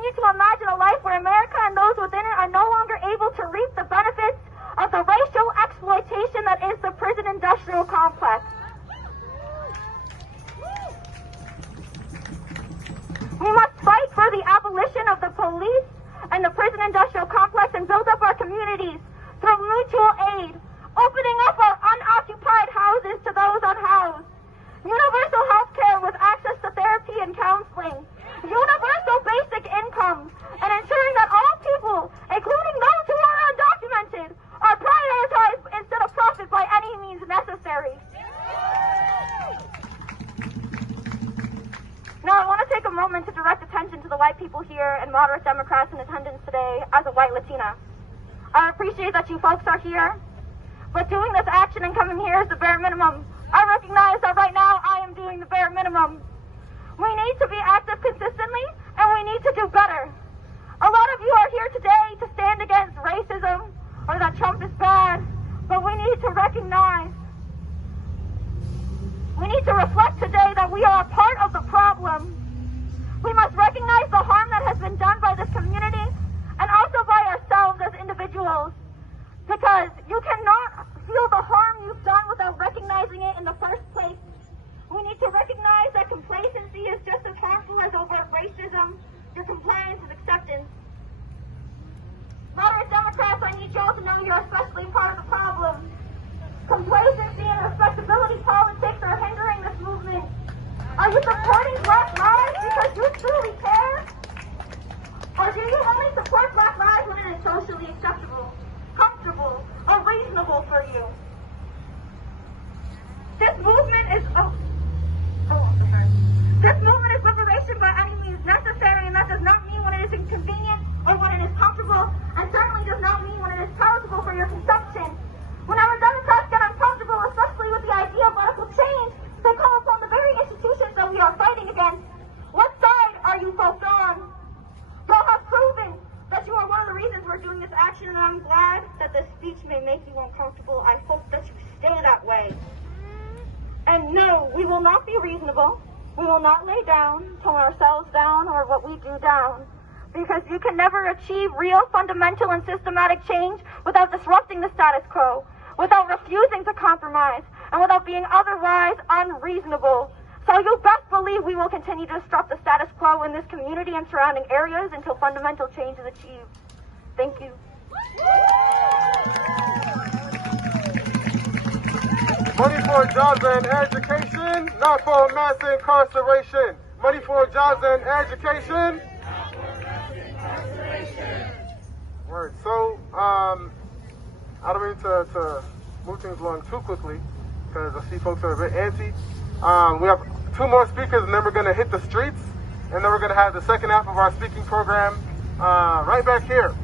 continue to imagine a life where America and those within it are no longer able to reap the benefits of the racial exploitation that is the prison industrial complex. We must fight for the abolition of the police and the prison industrial complex and build up our communities through mutual aid, opening up our unoccupied houses to those unhoused, universal health care with access to therapy and counseling, universal basic income, and ensuring that all people, including those who are undocumented, are prioritized instead of profit by any means necessary. Now, I want to take a moment to direct attention to the white people here and moderate Democrats in attendance today as a white Latina. I appreciate that you folks are here, but doing this action and coming here is the bare minimum. I recognize that right now I am doing the bare minimum. We need to be active consistently, and we need to do better. A lot of you are here today to stand against racism or that Trump is bad, but we need to recognize, we need to reflect today that we are a part of the problem. We must recognize the harm that has been done by this community and also by ourselves as individuals, because you cannot feel the harm you've done without recognizing it in the first place. We need to recognize that complacency is just as harmful as overt racism. Your compliance is acceptance. Moderate Democrats, I need y'all to know you're especially part of the problem. Complacency and respectability politics are hindering this movement. Are you supporting Black Lives because you truly care? Or do you only support Black Lives when it is socially acceptable, comfortable, or reasonable for you? This movement is This movement is liberation by any means necessary, and that does not mean when it is inconvenient or when it is comfortable, and certainly does not mean when it is palatable for your consumption. Whenever Democrats get uncomfortable, especially with the idea of radical change, they call upon the very institutions that we are fighting against. What side are you folks on? Y'all have proven that you are one of the reasons we're doing this action, and I'm glad that this speech may make you uncomfortable. I hope that you stay that way. And no, we will not be reasonable. We will not lay down, tone ourselves down, or what we do down. Because you can never achieve real, fundamental, and systematic change without disrupting the status quo, without refusing to compromise, and without being otherwise unreasonable. So you best believe we will continue to disrupt the status quo in this community and surrounding areas until fundamental change is achieved. Thank you. Money for jobs and education, not for mass incarceration. Money for jobs and education. Word. So, I don't mean to move things along too quickly because I see folks are a bit antsy. We have two more speakers, and then we're going to hit the streets, and then we're going to have the second half of our speaking program right back here.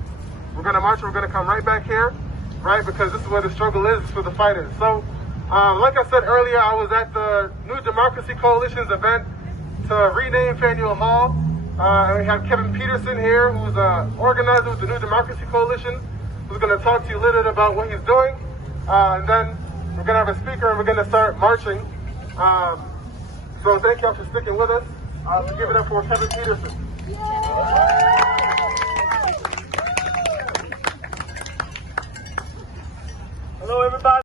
We're going to march. We're going to come right back here, right, because this is where the struggle is for the fighters. So, like I said earlier, I was at the New Democracy Coalition's event to rename Faneuil Hall. And we have Kevin Peterson here, who's an organizer with the New Democracy Coalition, who's going to talk to you a little bit about what he's doing. And then we're going to have a speaker, and we're going to start marching. So thank y'all for sticking with us. Give it up for Kevin Peterson. Hello, everybody.